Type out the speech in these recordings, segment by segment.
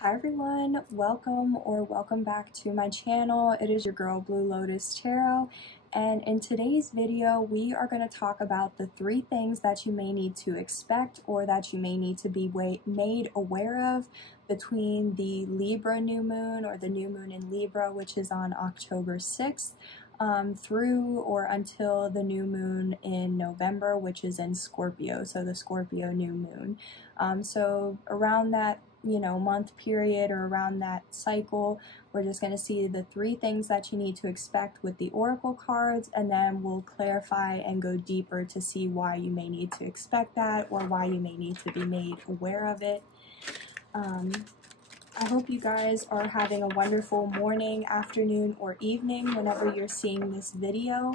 Hi everyone, welcome back to my channel. It is your girl Blue Lotus Tarot, and in today's video we are going to talk about the 3 things that you may need to expect or that you may need to be made aware of between the Libra new moon, or the new moon in Libra, which is on October 6th, through or until the new moon in November, which is in Scorpio, so the Scorpio new moon. So around that month period, or around that cycle, we're just going to see the 3 things that you need to expect with the oracle cards, and then we'll clarify and go deeper to see why you may need to expect that or why you may need to be made aware of it. I hope you guys are having a wonderful morning, afternoon, or evening whenever you're seeing this video.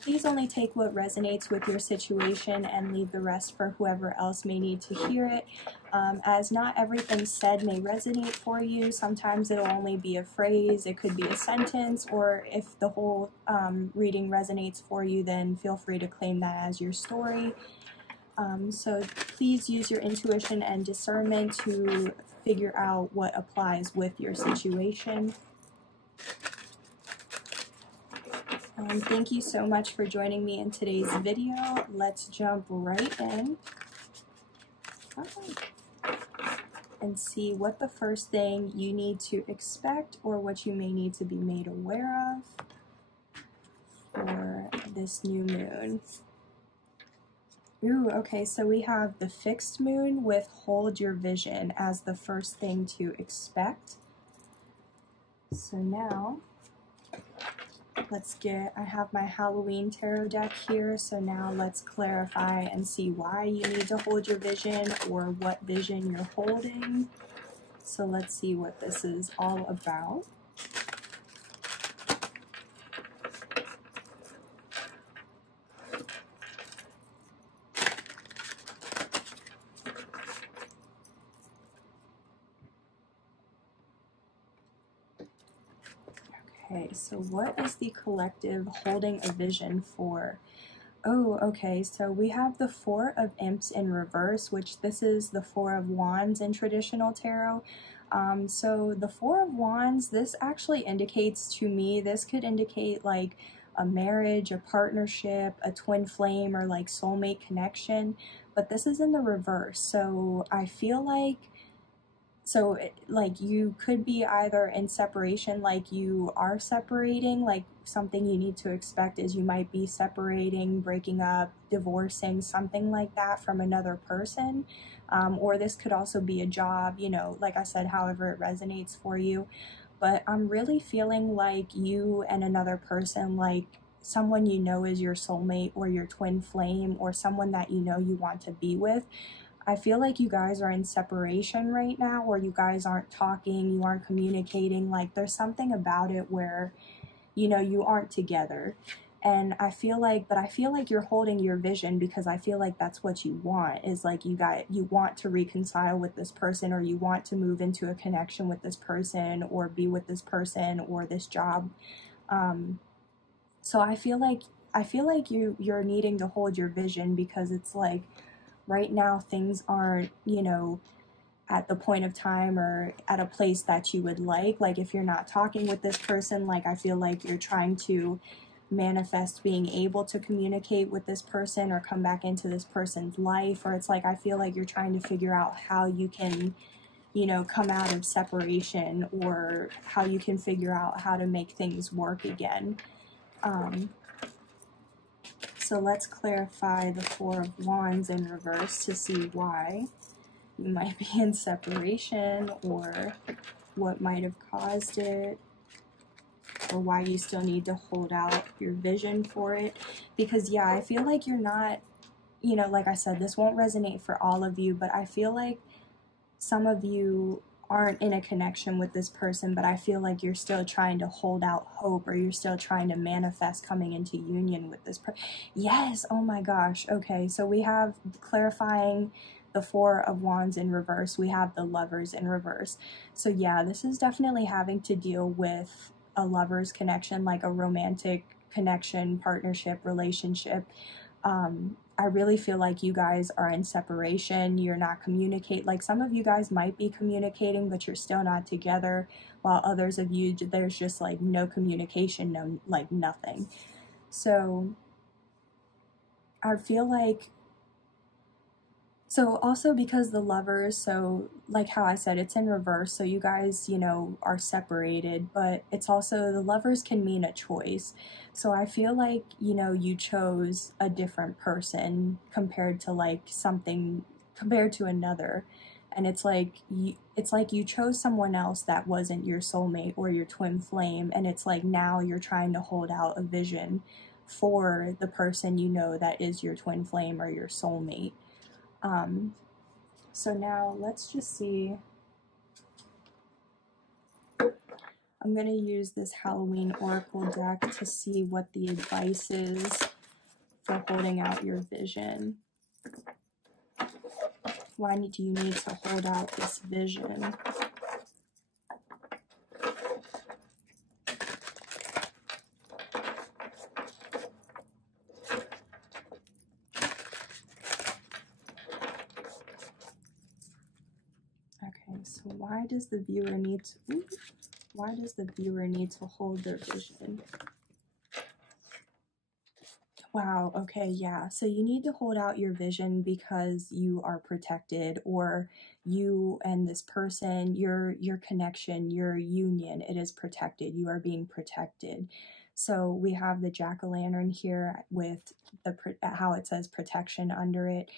Please only take what resonates with your situation and leave the rest for whoever else may need to hear it, as not everything said may resonate for you. Sometimes it'll only be a phrase, it could be a sentence, or if the whole reading resonates for you, then feel free to claim that as your story. So please use your intuition and discernment to figure out what applies with your situation. Thank you so much for joining me in today's video. Let's jump right in and see what the first thing you need to expect or what you may need to be made aware of for this new moon. Ooh, okay, so we have the fixed moon with hold your vision as the first thing to expect. So now, I have my Halloween tarot deck here, so now let's clarify and see why you need to hold your vision or what vision you're holding. So let's see what this is all about. Okay, so what is the collective holding a vision for? Oh, okay, so we have the 4 of Imps in reverse, which this is the 4 of Wands in traditional tarot. So the 4 of Wands, this actually indicates to me, this could indicate like a marriage, a partnership, a twin flame, or like soulmate connection, but this is in the reverse. So I feel like you could be either in separation, like you are separating, like something you need to expect is you might be separating, breaking up, divorcing, something like that from another person. Or this could also be a job, like I said, however it resonates for you. But I'm really feeling like you and another person, like someone you know is your soulmate or your twin flame, or someone that you want to be with. I feel like you guys are in separation right now, or you guys aren't talking, you aren't communicating, like there's something about it where, you aren't together. And I feel like you're holding your vision because I feel like that's what you want, is like you want to reconcile with this person, or you want to move into a connection with this person, or be with this person, or this job. So I feel like you're needing to hold your vision because it's like, right now things aren't, at the point of time or at a place that you would like if you're not talking with this person, like I feel like you're trying to manifest being able to communicate with this person or come back into this person's life, or it's like I feel like you're trying to figure out how you can, come out of separation, or how you can figure out how to make things work again. So let's clarify the 4 of Wands in reverse to see why you might be in separation, or what might have caused it, or why you still need to hold out your vision for it. Because yeah, I feel like you're not, like I said, this won't resonate for all of you, but I feel like some of you aren't in a connection with this person, but I feel like you're still trying to hold out hope, or you're still trying to manifest coming into union with this person. Yes, oh my gosh. Okay, so we have clarifying the 4 of Wands in reverse. We have the Lovers in reverse. So yeah, this is definitely having to deal with a lover's connection, like a romantic connection, partnership, relationship. I really feel like you guys are in separation. You're not communicate. Like some of you guys might be communicating, but you're still not together, while others of you, there's just like no communication, no, like nothing. So I feel like, so also because the Lovers, so like how I said, it's in reverse, so you guys, you know, are separated, but it's also, the Lovers can mean a choice. So I feel like, you know, you chose a different person compared to like something, compared to another. And it's like you chose someone else that wasn't your soulmate or your twin flame, and it's like now you're trying to hold out a vision for the person you know that is your twin flame or your soulmate. So now let's just see. I'm going to use this Halloween Oracle deck to see what the advice is for holding out your vision. Why do you need to hold out this vision? Okay, so why does the viewer need to, why does the viewer need to hold their vision? Wow, okay, yeah. So you need to hold out your vision because you are protected, or you and this person, your connection, your union, it is protected. You are being protected. So we have the jack-o'-lantern here with the how it says protection under it.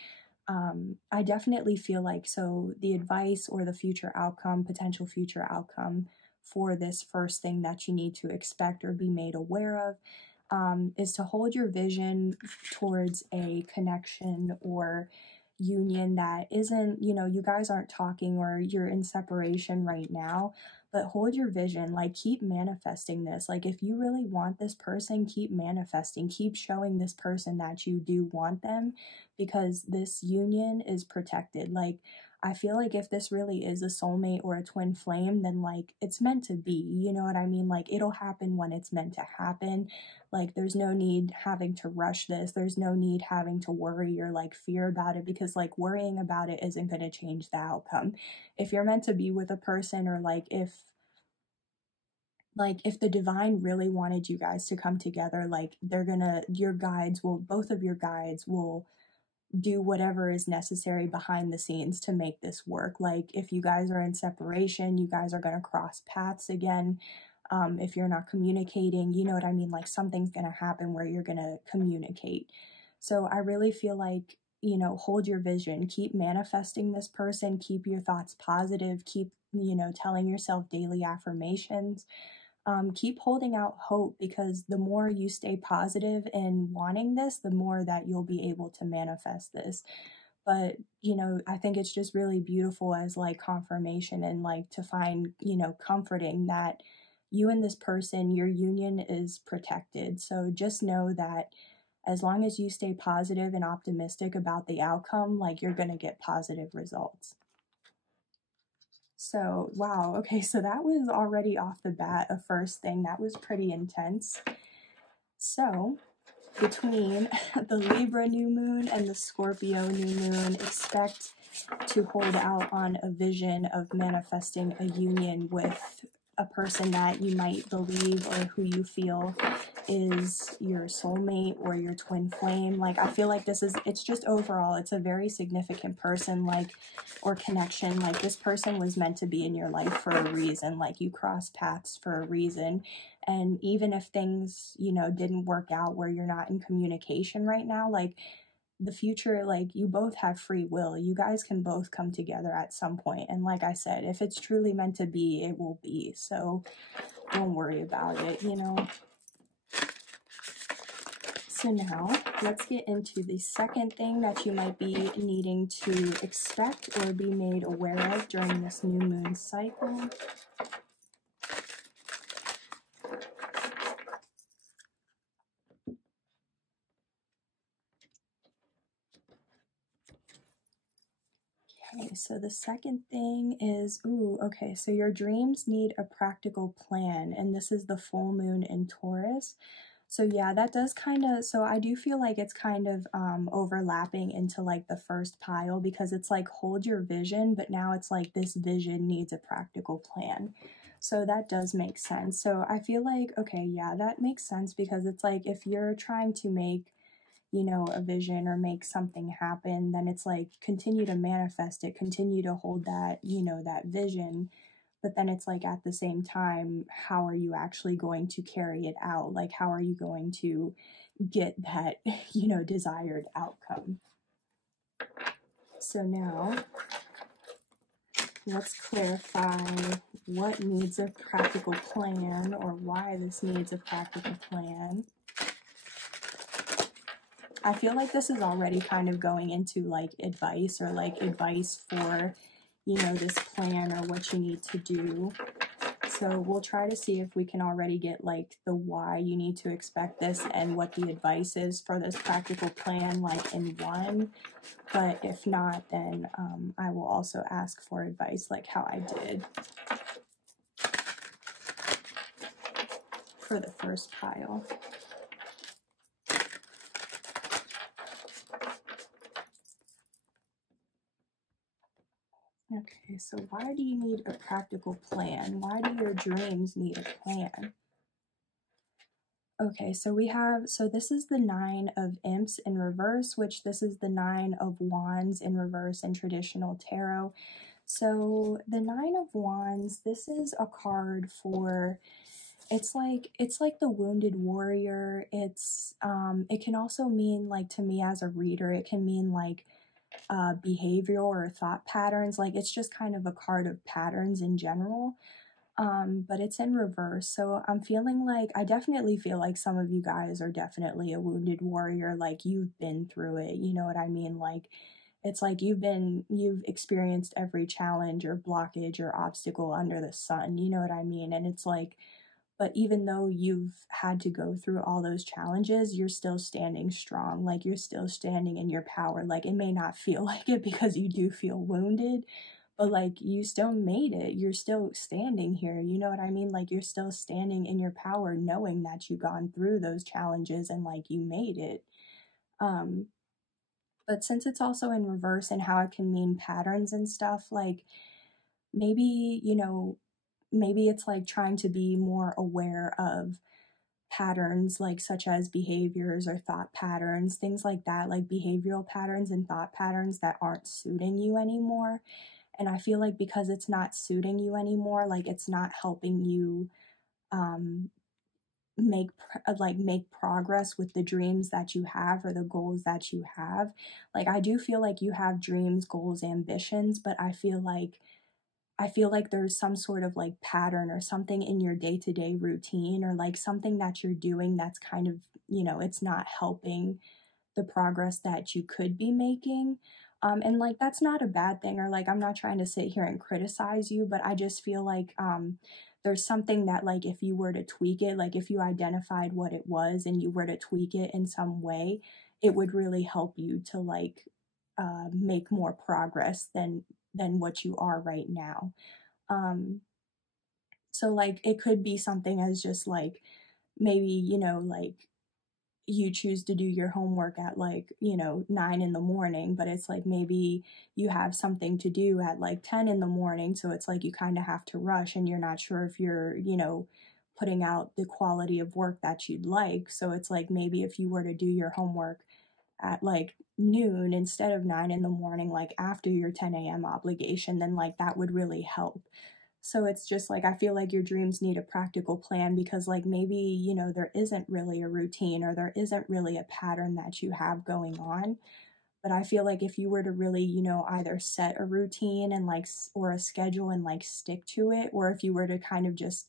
I definitely feel like, so the advice or the future outcome, potential future outcome for this first thing that you need to expect or be made aware of, is to hold your vision towards a connection or union that isn't, you know, you guys aren't talking or you're in separation right now, but hold your vision, like keep manifesting this. Like if you really want this person, keep manifesting, keep showing this person that you do want them, because this union is protected. Like I feel like if this really is a soulmate or a twin flame, then like it's meant to be, you know what I mean? Like it'll happen when it's meant to happen. Like there's no need having to rush this. There's no need having to worry or like fear about it, because like worrying about it isn't going to change the outcome. If you're meant to be with a person, or like if the divine really wanted you guys to come together, like they're gonna, your guides will, both of your guides will do whatever is necessary behind the scenes to make this work. Like if you guys are in separation, you guys are going to cross paths again. If you're not communicating, you know what I mean? Like something's going to happen where you're going to communicate. So I really feel like, you know, hold your vision, keep manifesting this person, keep your thoughts positive, keep, you know, telling yourself daily affirmations. Keep holding out hope, because the more you stay positive in wanting this, the more that you'll be able to manifest this. But, you know, I think it's just really beautiful as like confirmation, and like to find, you know, comforting that you and this person, your union is protected. So just know that as long as you stay positive and optimistic about the outcome, like you're going to get positive results. So, wow, okay, so that was already off the bat a first thing. That was pretty intense. So, between the Libra new moon and the Scorpio new moon, expect to hold out on a vision of manifesting a union with a person that you might believe or who you feel is your soulmate or your twin flame. Like I feel like this is, it's just overall, it's a very significant person, like, or connection. Like this person was meant to be in your life for a reason. Like you cross paths for a reason. And even if things, you know, didn't work out where you're not in communication right now, like the future, like you both have free will. You guys can both come together at some point. And like I said, if it's truly meant to be, it will be. So don't worry about it, you know. So now let's get into the second thing that you might be needing to expect or be made aware of during this new moon cycle. Okay, so the second thing is, okay, so your dreams need a practical plan, and this is the full moon in Taurus. So yeah, that does kind of, so I do feel like it's kind of overlapping into like the first pile, because it's like hold your vision, but now it's like this vision needs a practical plan. So that does make sense. So I feel like, okay, yeah, that makes sense, because it's like if you're trying to make, you know, a vision or make something happen, then it's like continue to manifest it, continue to hold that, you know, that vision. But then it's like at the same time, how are you actually going to carry it out? Like, how are you going to get that, you know, desired outcome? So now let's clarify what needs a practical plan, or why this needs a practical plan. I feel like this is already kind of going into like advice, or like advice for, you know, this plan or what you need to do. So we'll try to see if we can already get like the why you need to expect this and what the advice is for this practical plan, like in one. But if not, then I will also ask for advice like how I did for the first pile. Okay, so why do you need a practical plan? Why do your dreams need a plan? Okay, so we have, so this is the 9 of Imps in reverse, which this is the 9 of Wands in reverse in traditional tarot. So the 9 of Wands, this is a card for, it's like the wounded warrior. It's it can also mean, like, to me as a reader, it can mean like behavioral or thought patterns. Like, it's just kind of a card of patterns in general. But it's in reverse. So I'm feeling like, I definitely feel like some of you guys are definitely a wounded warrior. Like, you've been through it, you know what I mean? Like, it's like you've experienced every challenge or blockage or obstacle under the sun, you know what I mean? And it's like, but even though you've had to go through all those challenges, you're still standing strong. Like, you're still standing in your power. Like, it may not feel like it because you do feel wounded, but like, you still made it. You're still standing here. You know what I mean? Like, you're still standing in your power, knowing that you've gone through those challenges and like you made it. But since it's also in reverse and how it can mean patterns and stuff, like maybe, you know, maybe it's like trying to be more aware of patterns, like such as behaviors or thought patterns, things like that, like behavioral patterns and thought patterns that aren't suiting you anymore. And I feel like because it's not suiting you anymore, like it's not helping you um, make progress with the dreams that you have or the goals that you have. Like, I do feel like you have dreams, goals, ambitions, but I feel like there's some sort of like pattern or something in your day-to-day routine, or like something that you're doing that's kind of, you know, it's not helping the progress that you could be making. And like, that's not a bad thing, or like, I'm not trying to sit here and criticize you, but I just feel like there's something that, like, if you were to tweak it, like if you identified what it was and you were to tweak it in some way, it would really help you to like make more progress than what you are right now. So like, it could be something as just like, maybe, you know, like you choose to do your homework at like, you know, 9 in the morning, but it's like maybe you have something to do at like 10 in the morning. So it's like you kind of have to rush and you're not sure if you're, you know, putting out the quality of work that you'd like. So it's like, maybe if you were to do your homework at like noon instead of 9 in the morning, like after your 10 a.m. obligation, then like that would really help. So it's just like, I feel like your dreams need a practical plan, because like, maybe, you know, there isn't really a routine, or there isn't really a pattern that you have going on. But I feel like if you were to really, you know, either set a routine and like, or a schedule and like stick to it, or if you were to kind of just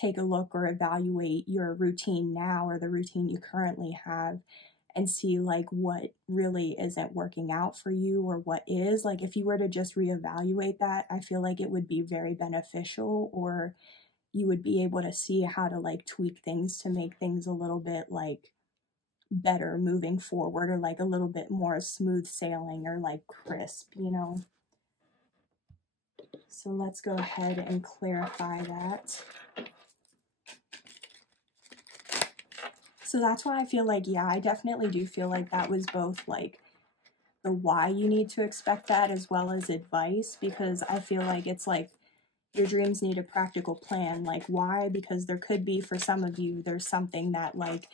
take a look or evaluate your routine now, or the routine you currently have, and see like what really isn't working out for you or what is, like if you were to just reevaluate that, I feel like it would be very beneficial, or you would be able to see how to like tweak things to make things a little bit like better moving forward, or like a little bit more smooth sailing, or like crisp, you know. So let's go ahead and clarify that. So that's why I feel like, yeah, I definitely do feel like that was both like the why you need to expect that as well as advice, because I feel like it's like your dreams need a practical plan. Like, why? Because there could be, for some of you, there's something that like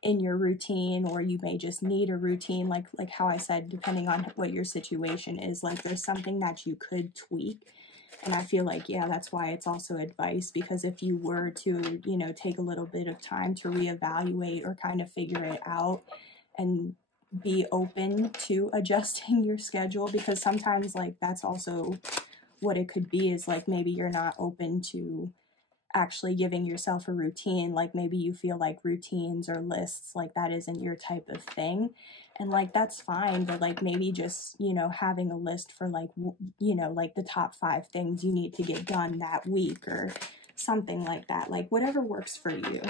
in your routine, or you may just need a routine, like how I said, depending on what your situation is, like there's something that you could tweak. And I feel like, yeah, that's why it's also advice, because if you were to, you know, take a little bit of time to reevaluate or kind of figure it out and be open to adjusting your schedule, because sometimes like that's also what it could be, is like maybe you're not open to actually giving yourself a routine. Like maybe you feel like routines or lists, like that isn't your type of thing, and like that's fine. But like maybe just, you know, having a list for like, you know, like the top 5 things you need to get done that week or something like that, like whatever works for you.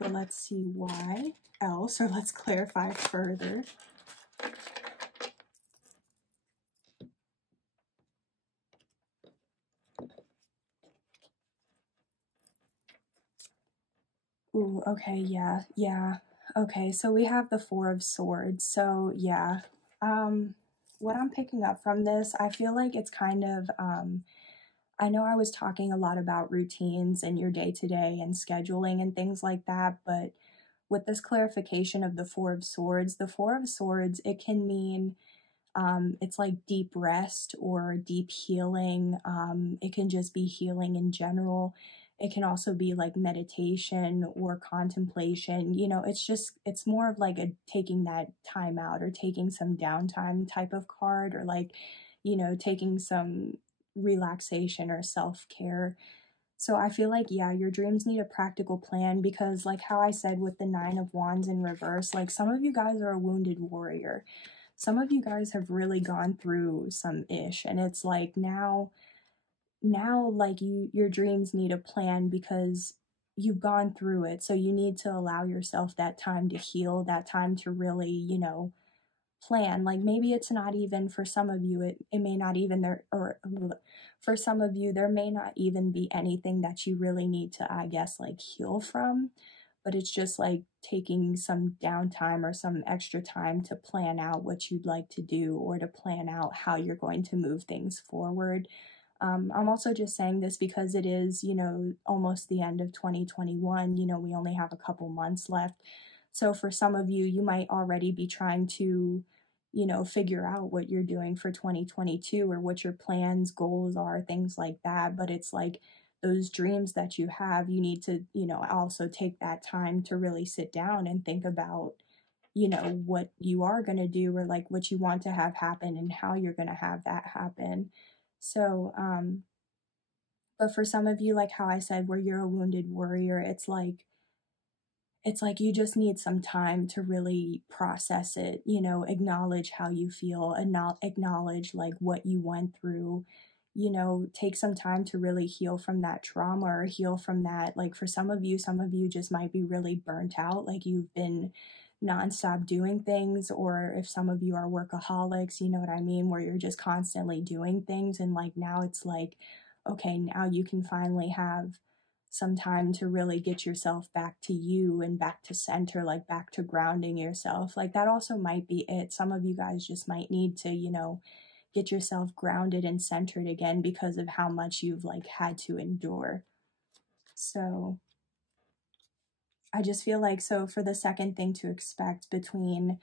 But let's see why else, or let's clarify further. Ooh, okay, yeah. Okay, so we have the 4 of Swords. So yeah, what I'm picking up from this, I feel like it's kind of, I know I was talking a lot about routines and your day-to-day and scheduling and things like that, but with this clarification of the 4 of Swords, the 4 of Swords, it can mean it's like deep rest or deep healing. It can just be healing in general. It can also be like meditation or contemplation. You know, it's more of like a taking that time out or taking some downtime type of card, or like, you know, taking some relaxation or self-care. So I feel like, yeah, your dreams need a practical plan, because like how I said with the 9 of Wands in reverse, like some of you guys are a wounded warrior. Some of you guys have really gone through some ish, and it's like now like your dreams need a plan because you've gone through it. So you need to allow yourself that time to heal, that time to really, you know, plan. Like maybe it's not even, for some of you, it may not even there, or for some of you there may not even be anything that you really need to, I guess, like heal from, but it's just like taking some downtime or some extra time to plan out what you'd like to do, or to plan out how you're going to move things forward. I'm also just saying this because it is, you know, almost the end of 2021. You know, we only have a couple months left. So for some of you, you might already be trying to, you know, figure out what you're doing for 2022, or what your plans, goals are, things like that. But it's like those dreams that you have, you need to, you know, also take that time to really sit down and think about, you know, what you are going to do, or like what you want to have happen and how you're going to have that happen. So, but for some of you, like how I said, where you're a wounded warrior, it's like you just need some time to really process it, you know, acknowledge how you feel, and acknowledge like what you went through, you know, take some time to really heal from that trauma, or heal from that. Like for some of you just might be really burnt out, like you've been nonstop doing things, or if some of you are workaholics, you know what I mean, where you're just constantly doing things, and like now it's like, okay, now you can finally have some time to really get yourself back to you and back to center, like back to grounding yourself. Like that also might be it. Some of you guys just might need to, you know, get yourself grounded and centered again because of how much you've like had to endure. So I just feel like, so for the second thing to expect between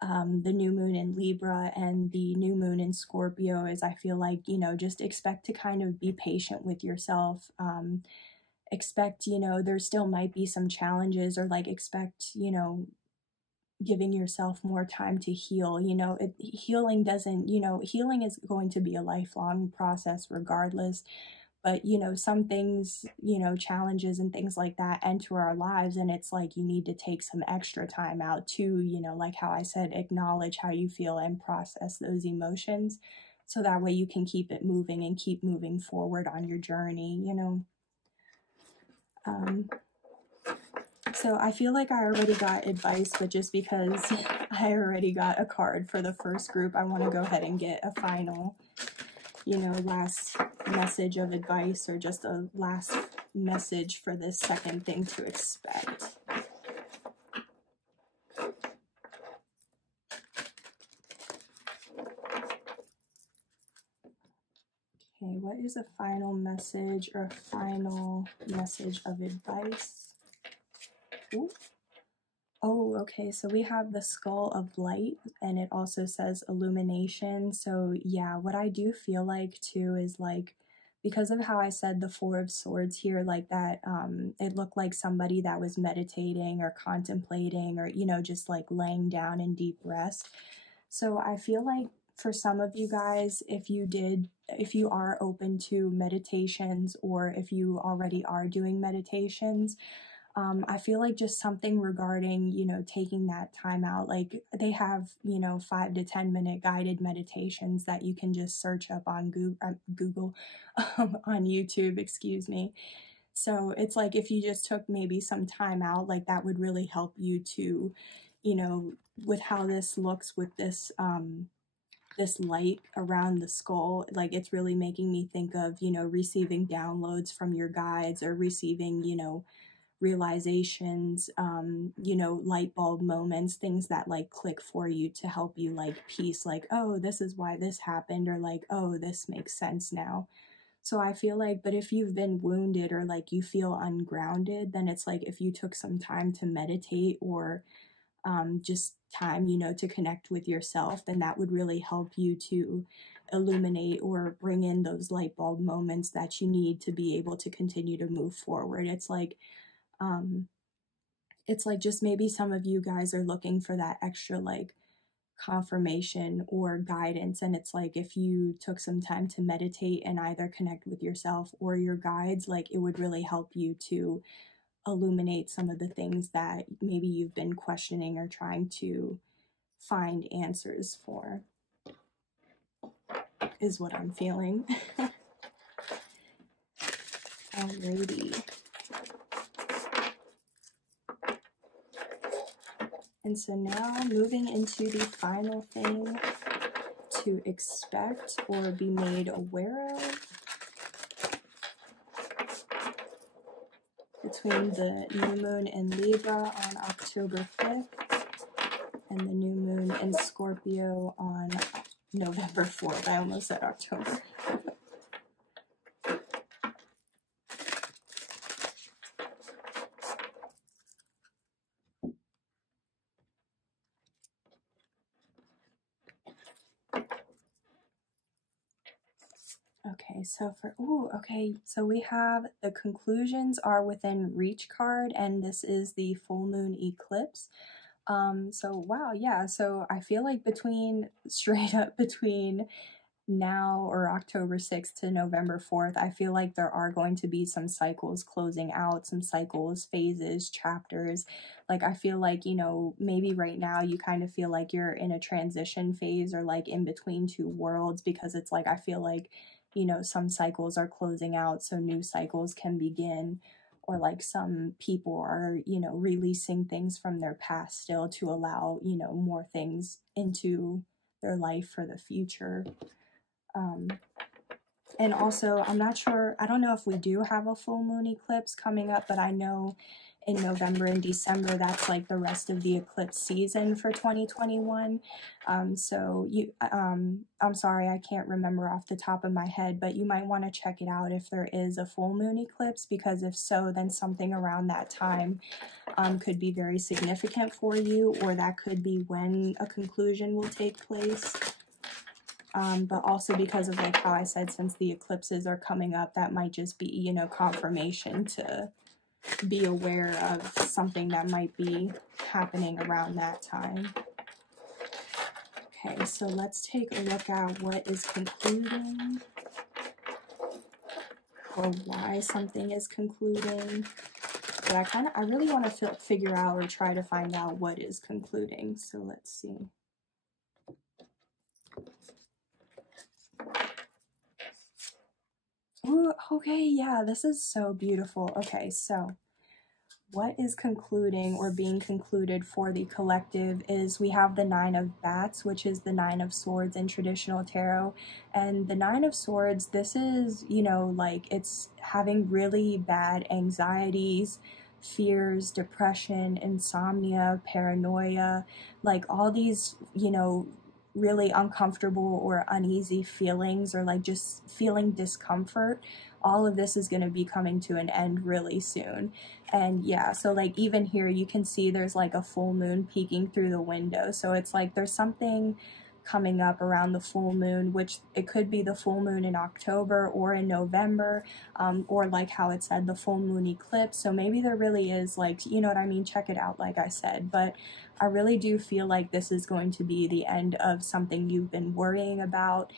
the new moon in Libra and the new moon in Scorpio is, I feel like, you know, just expect to kind of be patient with yourself. Expect, you know, there still might be some challenges, or like expect, you know, giving yourself more time to heal. You know, healing doesn't, you know, healing is going to be a lifelong process regardless. But, you know, some things, you know, challenges and things like that enter our lives, and it's like you need to take some extra time out to, you know, like how I said, acknowledge how you feel and process those emotions, so that way you can keep it moving and keep moving forward on your journey, you know. So I feel like I already got advice, but just because I already got a card for the first group, I want to go ahead and get a final, you know, last message of advice, or just a last message for this second thing to expect. Okay, what is a final message or a final message of advice? Ooh. Oh, okay, so we have the skull of light, and it also says illumination. So yeah, what I do feel like too is like, because of how I said the Four of Swords here, like that, it looked like somebody that was meditating or contemplating or, you know, just like laying down in deep rest. So I feel like for some of you guys, if you are open to meditations, or if you already are doing meditations, I feel like just something regarding, you know, taking that time out, like they have, you know, 5 to 10 minute guided meditations that you can just search up on Google, on YouTube, excuse me. So it's like, if you just took maybe some time out, like that would really help you to, you know, with how this looks with this, this light around the skull, like it's really making me think of, you know, receiving downloads from your guides, or receiving, you know, realizations, you know, light bulb moments, things that like click for you to help you like piece, like, oh, this is why this happened, or like, oh, this makes sense now. So I feel like, but if you've been wounded or like you feel ungrounded, then it's like if you took some time to meditate, or just time, you know, to connect with yourself, then that would really help you to illuminate or bring in those light bulb moments that you need to be able to continue to move forward. It's like just maybe some of you guys are looking for that extra like confirmation or guidance, and it's like if you took some time to meditate and either connect with yourself or your guides, like it would really help you to illuminate some of the things that maybe you've been questioning or trying to find answers for, is what I'm feeling. Alrighty. And so now moving into the final thing to expect or be made aware of between the new moon in Libra on October 5th and the new moon in Scorpio on November 4th. I almost said October. Okay, so so we have the conclusions are within reach card, and this is the full moon eclipse. So wow, yeah, so I feel like straight up between now or October 6th to November 4th, I feel like there are going to be some cycles closing out, some cycles, phases, chapters. Like I feel like, you know, maybe right now you kind of feel like you're in a transition phase, or like in between two worlds, because it's like I feel like, you know, some cycles are closing out so new cycles can begin, or like some people are, you know, releasing things from their past still to allow, you know, more things into their life for the future. And also, I'm not sure, I don't know if we do have a full moon eclipse coming up, but I know in November and December, that's like the rest of the eclipse season for 2021. I'm sorry, I can't remember off the top of my head, but you might want to check it out if there is a full moon eclipse, because if so, then something around that time could be very significant for you, or that could be when a conclusion will take place. But also because of like how I said, since the eclipses are coming up, that might just be, you know, confirmation to be aware of something that might be happening around that time. Okay, so let's take a look at what is concluding, or why something is concluding. But I really want to figure out or try to find out what is concluding. So let's see. Ooh, okay, yeah, this is so beautiful. Okay, so what is concluding or being concluded for the collective is we have the Nine of Bats, which is the Nine of Swords in traditional tarot. And the Nine of Swords, this is, you know, like it's having really bad anxieties, fears, depression, insomnia, paranoia, like all these, you know, really uncomfortable or uneasy feelings, or like just feeling discomfort. All of this is going to be coming to an end really soon. And yeah, so like even here you can see there's like a full moon peeking through the window, so it's like there's something coming up around the full moon, which it could be the full moon in October or in November, or like how it said, the full moon eclipse. So maybe there really is, like, you know what I mean, check it out like I said. But I really do feel like this is going to be the end of something you've been worrying about,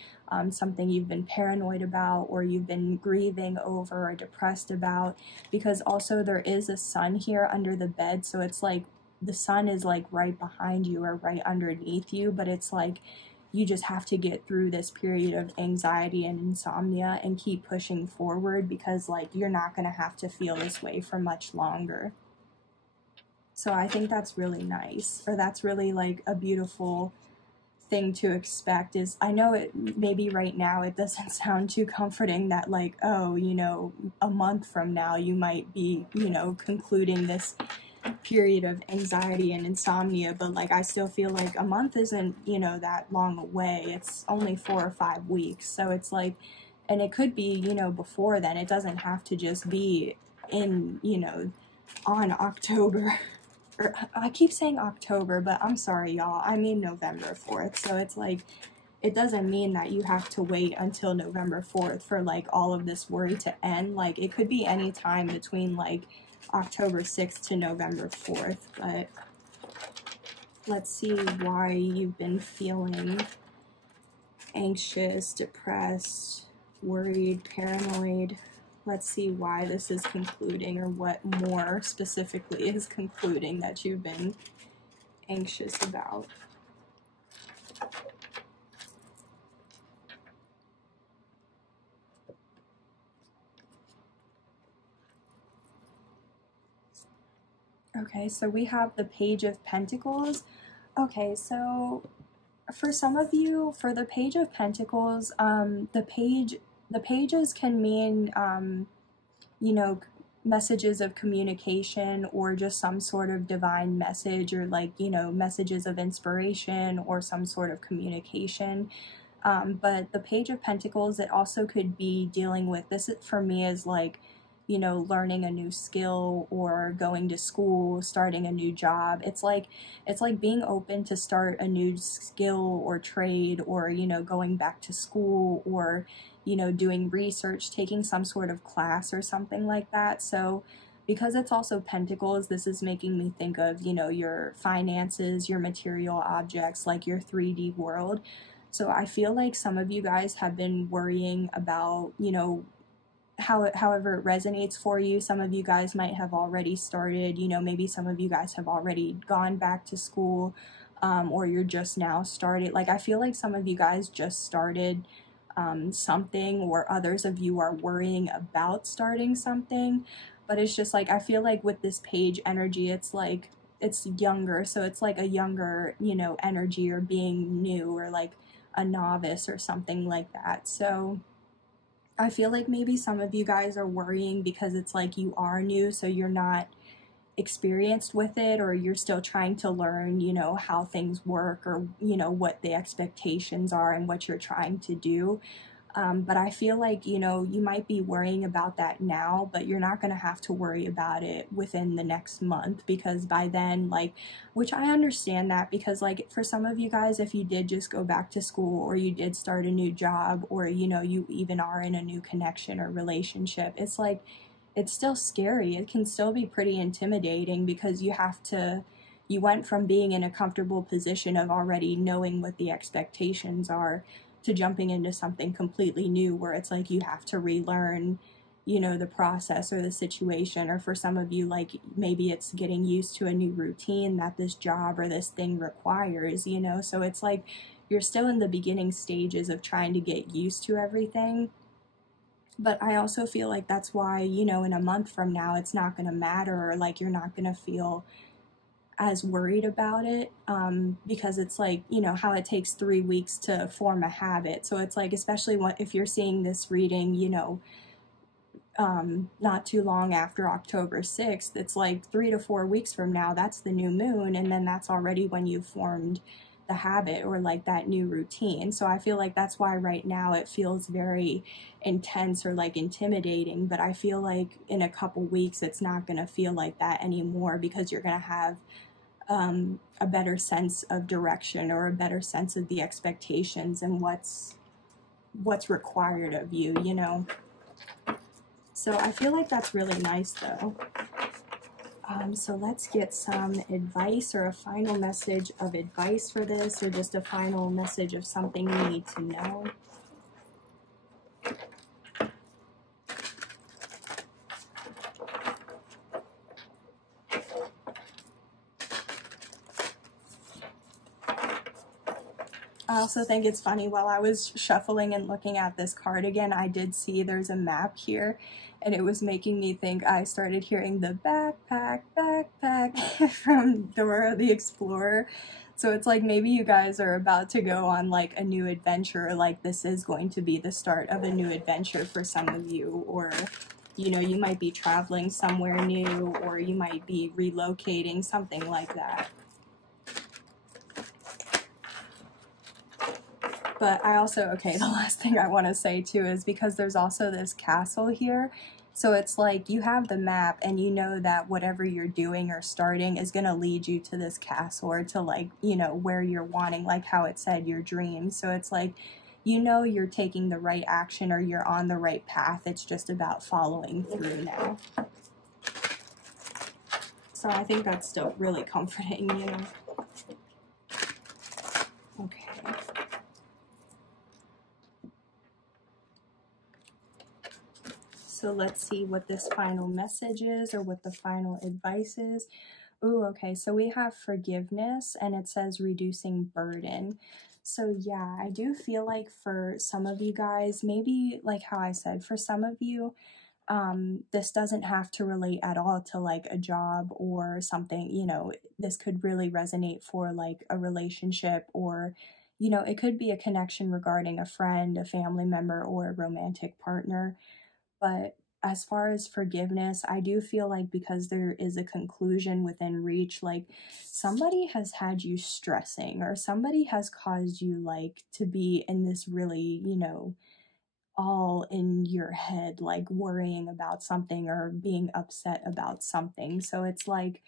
something you've been paranoid about, or you've been grieving over or depressed about, because also there is a sun here under the bed, so it's like the sun is like right behind you or right underneath you, but it's like you just have to get through this period of anxiety and insomnia and keep pushing forward, because like you're not going to have to feel this way for much longer. So I think that's really nice, or that's really like a beautiful thing to expect. Is, I know it maybe right now it doesn't sound too comforting that like, oh, you know, a month from now you might be, you know, concluding this period of anxiety and insomnia, but like I still feel like a month isn't, you know, that long away. It's only 4 or 5 weeks, so it's like, and it could be, you know, before then. It doesn't have to just be in, you know, on October, or I keep saying October, but I'm sorry y'all, I mean November 4th. So it's like, it doesn't mean that you have to wait until November 4th for like all of this worry to end. Like it could be any time between like October 6th to November 4th, but let's see why you've been feeling anxious, depressed, worried, paranoid. Let's see why this is concluding, or what more specifically is concluding that you've been anxious about. Okay, so we have the Page of Pentacles. Okay, so for some of you, for the Page of Pentacles, the pages can mean, you know, messages of communication, or just some sort of divine message, or like, you know, messages of inspiration or some sort of communication. But the Page of Pentacles, it also could be dealing with, this for me is like, you know, learning a new skill, or going to school, starting a new job. It's like being open to start a new skill or trade, or, you know, going back to school, or, you know, doing research, taking some sort of class or something like that. So because it's also Pentacles, this is making me think of, you know, your finances, your material objects, like your 3D world. So I feel like some of you guys have been worrying about, you know, however it resonates for you. Some of you guys might have already started, you know, maybe some of you guys have already gone back to school, or you're just now started. Like I feel like some of you guys just started something, or others of you are worrying about starting something. But it's just like, I feel like with this page energy, it's like, it's younger, so it's like a younger, you know, energy, or being new, or like a novice or something like that. So I feel like maybe some of you guys are worrying because it's like you are new, so you're not experienced with it, or you're still trying to learn, you know, how things work, or, you know, what the expectations are and what you're trying to do. But I feel like, you know, you might be worrying about that now, but you're not going to have to worry about it within the next month, because by then, like, which I understand that, because like for some of you guys, if you did just go back to school, or you did start a new job, or, you know, you even are in a new connection or relationship, it's like, it's still scary. It can still be pretty intimidating, because you went from being in a comfortable position of already knowing what the expectations are, to jumping into something completely new, where it's like you have to relearn, you know, the process or the situation. Or for some of you, like maybe it's getting used to a new routine that this job or this thing requires, you know. So it's like you're still in the beginning stages of trying to get used to everything. But I also feel like that's why, you know, in a month from now, it's not going to matter, or like you're not going to feel as worried about it, because it's like, you know, how it takes 3 weeks to form a habit. So it's like, especially if you're seeing this reading, you know, not too long after October 6th, it's like 3 to 4 weeks from now, that's the new moon, and then that's already when you formed the habit or like that new routine. So I feel like that's why right now it feels very intense or like intimidating, but I feel like in a couple weeks it's not going to feel like that anymore, because you're going to have a better sense of direction, or a better sense of the expectations and what's required of you, you know. So I feel like that's really nice though. So let's get some advice, or a final message of advice for this, or just a final message of something you need to know. I also think it's funny, while I was shuffling and looking at this card again, I did see there's a map here, and it was making me think, I started hearing the backpack, backpack from Dora the Explorer. So it's like maybe you guys are about to go on like a new adventure, like this is going to be the start of a new adventure for some of you, or you know, you might be traveling somewhere new, or you might be relocating, something like that. But I also, okay, the last thing I want to say too is because there's also this castle here. So it's like you have the map and you know that whatever you're doing or starting is going to lead you to this castle, or to like, you know, where you're wanting, like how it said, your dreams. So it's like, you know, you're taking the right action, or you're on the right path. It's just about following through now. So I think that's still really comforting, you know. Okay. So let's see what this final message is, or what the final advice is. Ooh, okay, so we have forgiveness, and it says reducing burden. So yeah, I do feel like for some of you guys, maybe like how I said, for some of you, this doesn't have to relate at all to like a job or something, you know, this could really resonate for like a relationship, or, you know, it could be a connection regarding a friend, a family member, or a romantic partner. But as far as forgiveness, I do feel like because there is a conclusion within reach, like somebody has had you stressing, or somebody has caused you like to be in this really, you know, all in your head, like worrying about something or being upset about something. So it's like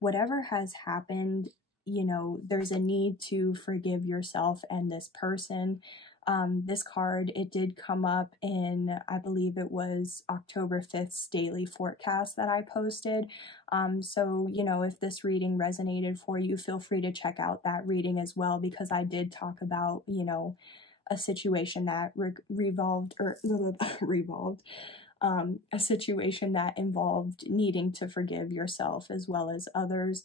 whatever has happened, you know, there's a need to forgive yourself and this person. This card, it did come up in, I believe it was October 5th's daily forecast that I posted. So, you know, if this reading resonated for you, feel free to check out that reading as well, because I did talk about, you know, a situation that revolved, or revolved, a situation that involved needing to forgive yourself as well as others.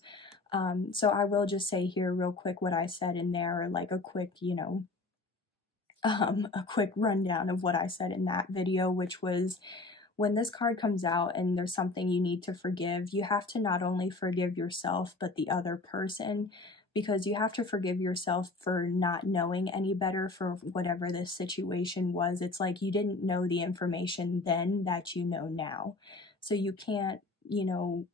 So I will just say here real quick what I said in there, or like a quick, you know, a quick rundown of what I said in that video, which was, when this card comes out and there's something you need to forgive, you have to not only forgive yourself, but the other person, because you have to forgive yourself for not knowing any better for whatever this situation was. It's like you didn't know the information then that you know now. So you can't, you know,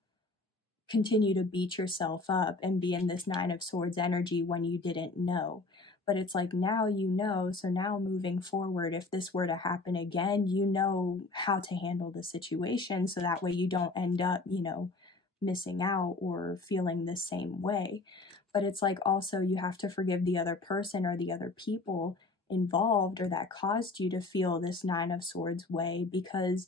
continue to beat yourself up and be in this Nine of Swords energy when you didn't know. But it's like, now you know, so now moving forward, if this were to happen again, you know how to handle the situation, so that way you don't end up, you know, missing out or feeling the same way. But it's like also you have to forgive the other person or the other people involved, or that caused you to feel this Nine of Swords way, because,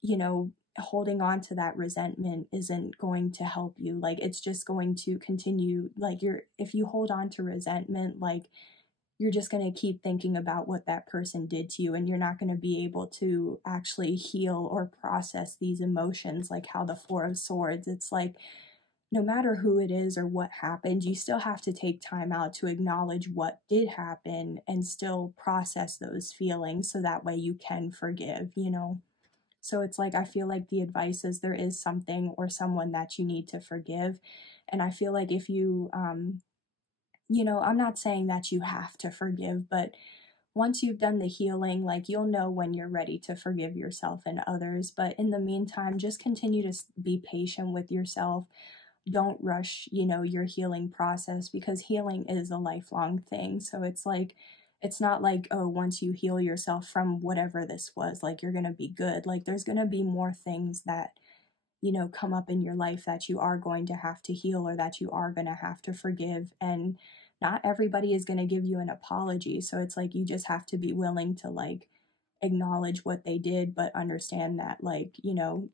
you know, holding on to that resentment isn't going to help you. Like, it's just going to continue. Like, if you hold on to resentment, like, you're just going to keep thinking about what that person did to you, and you're not going to be able to actually heal or process these emotions. Like how the Four of Swords, it's like no matter who it is or what happened, you still have to take time out to acknowledge what did happen and still process those feelings so that way you can forgive, you know? So it's like, I feel like the advice is there is something or someone that you need to forgive. And I feel like if you, you know, I'm not saying that you have to forgive, but once you've done the healing, like you'll know when you're ready to forgive yourself and others. But in the meantime, just continue to be patient with yourself. Don't rush, you know, your healing process, because healing is a lifelong thing. So it's like, it's not like, oh, once you heal yourself from whatever this was, like you're going to be good. Like there's going to be more things that, you know, come up in your life that you are going to have to heal or that you are going to have to forgive. And not everybody is going to give you an apology. So it's like, you just have to be willing to like acknowledge what they did, but understand that, like, you know,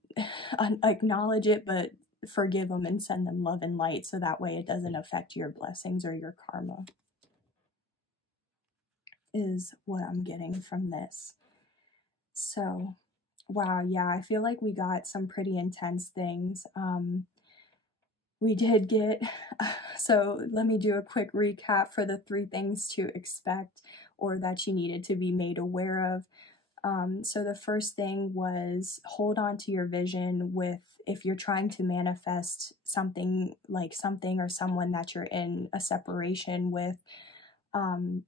acknowledge it, but forgive them and send them love and light so that way it doesn't affect your blessings or your karma, is what I'm getting from this. So, wow, yeah, I feel like we got some pretty intense things. We did get, so let me do a quick recap for the 3 things to expect or that you needed to be made aware of. So the first thing was hold on to your vision with, if you're trying to manifest something like something or someone that you're in a separation with,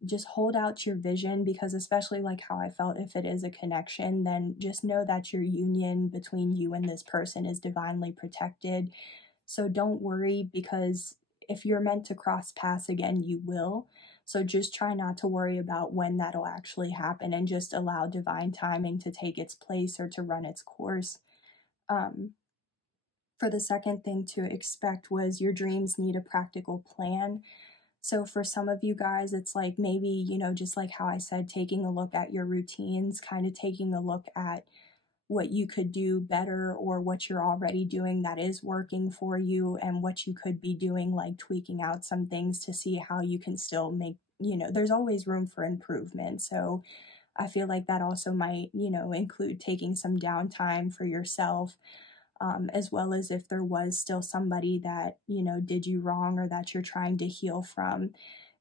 just hold out your vision, because especially like how I felt, if it is a connection, then just know that your union between you and this person is divinely protected. So don't worry, because if you're meant to cross paths again, you will. So just try not to worry about when that'll actually happen and just allow divine timing to take its place or to run its course. For the second thing to expect was your dreams need a practical plan. So for some of you guys, it's like maybe, you know, just like how I said, taking a look at your routines, kind of taking a look at what you could do better or what you're already doing that is working for you, and what you could be doing, like tweaking out some things to see how you can still make, you know, there's always room for improvement. So I feel like that also might, you know, include taking some downtime for yourself, as well as if there was still somebody that, you know, did you wrong or that you're trying to heal from,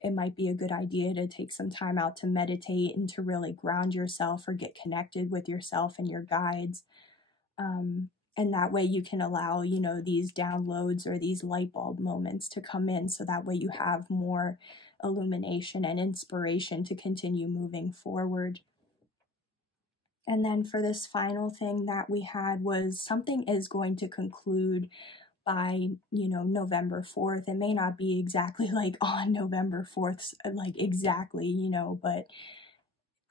it might be a good idea to take some time out to meditate and to really ground yourself or get connected with yourself and your guides. And that way you can allow, you know, these downloads or these light bulb moments to come in, so that way you have more illumination and inspiration to continue moving forward. And then for this final thing that we had was, something is going to conclude by, you know, November 4th. It may not be exactly like on November 4th, like exactly, you know, but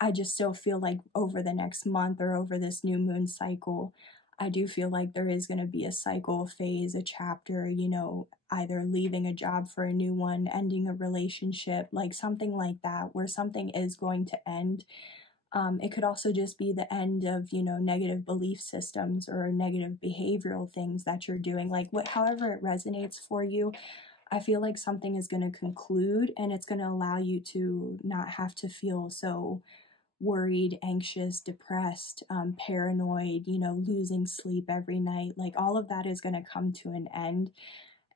I just still feel like over the next month or over this new moon cycle, I do feel like there is going to be a cycle, a phase, a chapter, you know, either leaving a job for a new one, ending a relationship, like something like that, where something is going to end. It could also just be the end of, you know, negative belief systems or negative behavioral things that you're doing, like however it resonates for you. I feel like something is going to conclude, and it's going to allow you to not have to feel so worried, anxious, depressed, paranoid, you know, losing sleep every night. Like all of that is going to come to an end.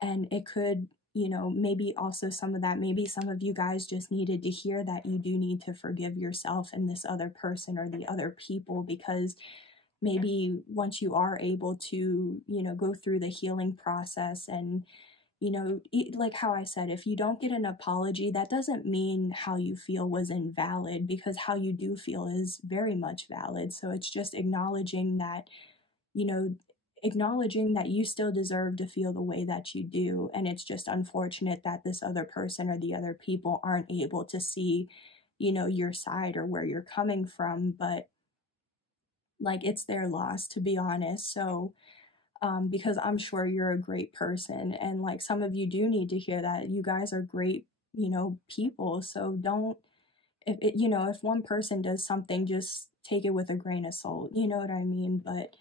And it could, you know, maybe also some of that, maybe some of you guys just needed to hear that you do need to forgive yourself and this other person or the other people, because maybe once you are able to, you know, go through the healing process and, you know, like how I said, if you don't get an apology, that doesn't mean how you feel was invalid, because how you do feel is very much valid. So it's just acknowledging that, you know, acknowledging that you still deserve to feel the way that you do. And it's just unfortunate that this other person or the other people aren't able to see, you know, your side or where you're coming from. But like, it's their loss, to be honest. So because I'm sure you're a great person, and like some of you do need to hear that you guys are great, you know, people. So don't, if it, you know, if one person does something, just take it with a grain of salt, you know what I mean? But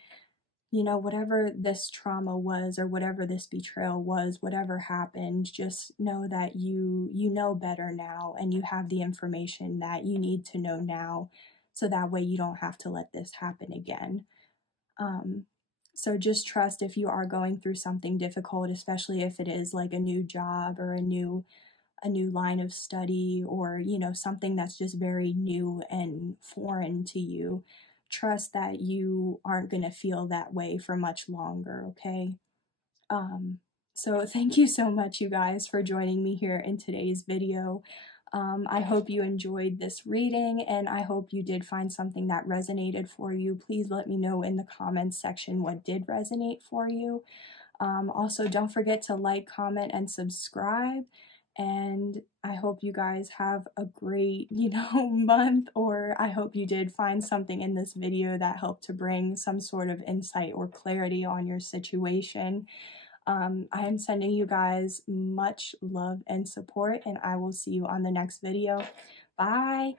you know, whatever this trauma was or whatever this betrayal was, whatever happened, just know that you know better now, and you have the information that you need to know now, so that way you don't have to let this happen again. So just trust if you are going through something difficult, especially if it is like a new job or a new line of study, or, you know, something that's just very new and foreign to you. Trust that you aren't going to feel that way for much longer, okay? So thank you so much, you guys, for joining me here in today's video. I hope you enjoyed this reading, and I hope you did find something that resonated for you. Please let me know in the comments section what did resonate for you. Also, don't forget to like, comment, and subscribe. And I hope you guys have a great, you know, month, or I hope you did find something in this video that helped to bring some sort of insight or clarity on your situation. I am sending you guys much love and support, and I will see you on the next video. Bye!